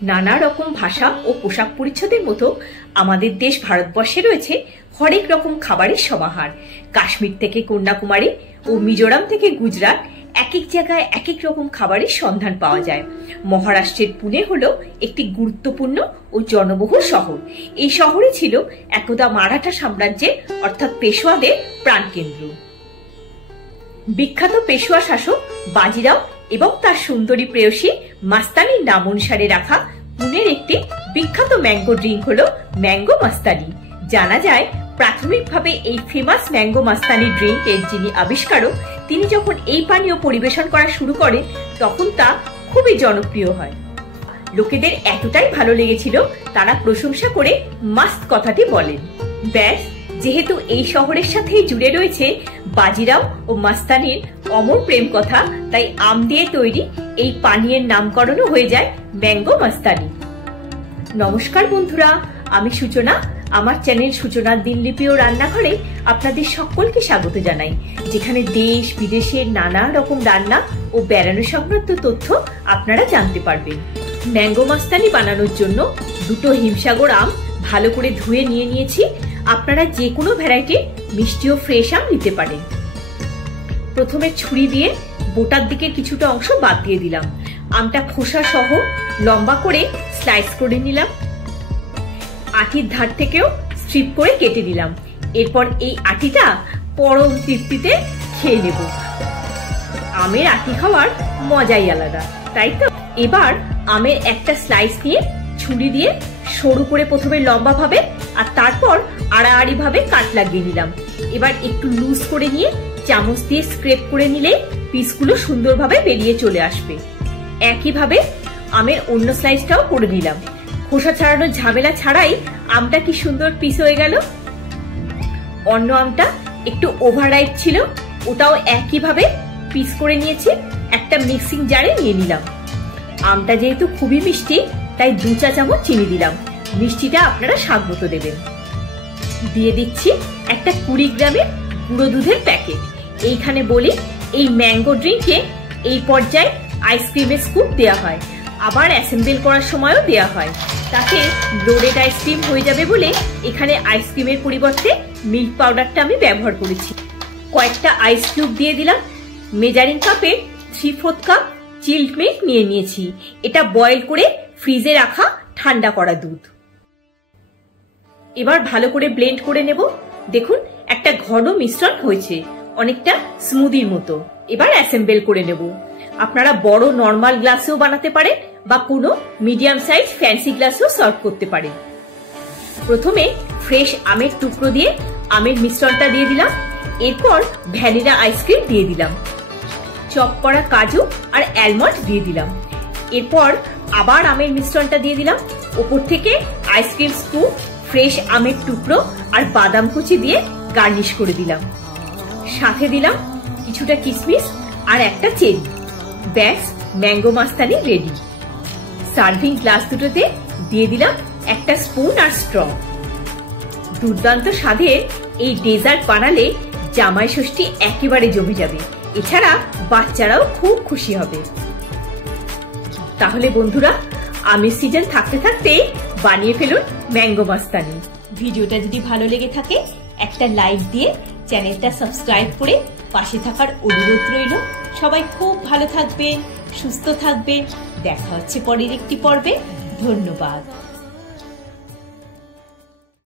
নানা রকম ভাষা ও পোশাক পরিচ্ছদের মতো আমাদের দেশ ভারতবর্ষে রয়েছে হরেক রকম খাবারের সমাহার। কাশ্মীর থেকে কন্যাকুমারী ও মিজোরাম থেকে গুজরাট, এক এক জায়গায় এক এক রকম খাবারের সন্ধান পাওয়া যায়। মহারাষ্ট্রের পুনে হলো একটি গুরুত্বপূর্ণ ও জনবহুল শহর। এই শহরে ছিল একদা মারাঠা সাম্রাজ্যের অর্থাৎ পেশোয়াদের প্রাণকেন্দ্র। বিখ্যাত পেশোয়া শাসক বাজিরাও এবং তার সুন্দরী প্রেয়সী মাস্তানির নাম অনুসারে রাখা পুনের একটি বিখ্যাত ম্যাঙ্গো ড্রিঙ্ক হলো ম্যাঙ্গো মাস্তানি। জানা যায় প্রাথমিকভাবে এই ফেমাস ম্যাঙ্গো মাস্তানি ড্রিঙ্ক এর যিনি আবিষ্কারক, তিনি যখন এই পানীয় পরিবেশন করা শুরু করেন তখন তা খুবই জনপ্রিয় হয়। লোকেদের এতটাই ভালো লেগেছিল তারা প্রশংসা করে মাস্ত কথাটি বলেন। ব্যাস, যেহেতু এই শহরের সাথেই জুড়ে রয়েছে বাজিরাও ও মাস্তানির অমর প্রেম কথা, তাই আম দিয়ে তৈরি এই পানীয়ের নামকরণও হয়ে যায় ম্যাঙ্গো মাস্তানি। নমস্কার বন্ধুরা, আমি সূচনা। আমার চ্যানেল সূচনার দিনলিপি ও রান্নাঘরে আপনাদের সকলকে স্বাগত জানাই, যেখানে দেশ বিদেশের নানা রকম রান্না ও বেড়ানো সংক্রান্ত তথ্য আপনারা জানতে পারবেন। ম্যাঙ্গো মাস্তানি বানানোর জন্য দুটো হিমসাগর আম ভালো করে ধুয়ে নিয়ে নিয়েছি। আপনারা যে কোনো ভ্যারাইটির মিষ্টি ও ফ্রেশ আম নিতে পারেন। প্রথমে ছুরি দিয়ে বোটার দিকের কিছুটা অংশ বাদ দিয়ে দিলাম। আমটা খোসা সহ লম্বা করে স্লাইস করে নিলাম। আটির ধার থেকেও স্ট্রিপ করে কেটে নিলাম। এরপর এই আটিটা পরম তৃপ্তিতে খেয়ে নেব। আমের আটি খাওয়ার মজাই আলাদা, তাই তো? এবার আমের একটা স্লাইস নিয়ে ছুরি দিয়ে সরু করে প্রথমে লম্বা ভাবে আর তারপর আড়াআড়ি ভাবে কাট লাগিয়ে নিলাম। এবার একটু লুজ করে নিয়ে চামচ দিয়ে স্ক্রেপ করে নিলে পিসগুলো সুন্দরভাবে বেরিয়ে চলে আসবে। একইভাবে আমের অন্য স্লাইসটাও করে নিলাম। খোসা ছাড়ানোর ঝামেলা ছাড়াই আমটা কি সুন্দর পিস হয়ে গেল। অন্য আমটা একটু ওভাররাইপ ছিল, ওটাও একইভাবে পিস করে নিয়েছি। একটা মিক্সিং জারে নিয়ে নিলাম। আমটা যেহেতু খুবই মিষ্টি তাই 2 চা চামচ চিনি দিলাম। মিষ্টিটা আপনারা স্বাদ মতো দেবেন। দিয়ে দিচ্ছি একটা 20 গ্রামের গুঁড়ো দুধের প্যাকেট। এইখানে বলি, এই ম্যাঙ্গো ড্রিঙ্কে এই পর্যায়ে আইসক্রিমের স্কুপ দেওয়া হয়, আবার অ্যাসেম্বল করার সময়ও দেওয়া হয়। তাতে লোডেড আইসক্রিম হয়ে যাবে বলে এখানে আইসক্রিমের পরিবর্তে মিল্ক পাউডারটা আমি ব্যবহার করেছি। কয়েকটা আইস কিউব দিয়ে দিলাম। মেজারিং কাপে 3/4 কাপ চিল্ড মিল্ক নিয়ে নিয়েছি। এটা বয়েল করে ফ্রিজে রাখা ঠান্ডা করা দুধ। এবার ভালো করে ব্লেন্ড করে নেব। দেখুন একটা ঘন মিশ্রণ হয়েছে, অনেকটা স্মুদির মতো। এবার অ্যাসেম্বল করে নেব। আপনারা বড় নর্মাল গ্লাসেও বানাতে পারেন বা কোনো মিডিয়াম সাইজ ফ্যান্সি গ্লাসেও সার্ভ করতে পারেন। প্রথমে ফ্রেশ আমের টুকরো দিয়ে আমের মিশ্রণটা দিয়ে দিলাম। এরপর ভ্যানিলা আইসক্রিম দিয়ে দিলাম। চপ করা কাজু আর অ্যালমন্ড দিয়ে দিলাম। এরপর আবার আমের মিশ্রণটা দিয়ে দিলাম। ওপর থেকে আইসক্রিম স্কুপ, ফ্রেশ আমের টুকরো আর বাদাম কুচি দিয়ে গার্নিশ করে দিলাম। সাথে দিলাম কিছুটা কিশমিশ আর একটা চেরি। ব্যাস, ম্যাঙ্গো মাস্তানি রেডি। সার্ভিং গ্লাস দুটোতে দিয়ে দিলাম একটা স্পুন আর স্ট্র। দুর্দান্ত স্বাদের এই ডেজার্ট বানালে জামাই ষষ্ঠী একেবারে জমে যাবে। এছাড়া বাচ্চারাও খুব খুশি হবে। তাহলে বন্ধুরা, আমের সিজন থাকতে থাকতেই বানিয়ে ফেলুন ম্যাঙ্গো মাস্তানি। ভিডিওটা যদি ভালো লেগে থাকে একটা লাইক দিয়ে চ্যানেলটা সাবস্ক্রাইব করে পাশে থাকার অনুরোধ রইল। সবাই খুব ভালো থাকবেন, সুস্থ থাকবেন। দেখা হচ্ছে পরের একটি পর্বে। ধন্যবাদ।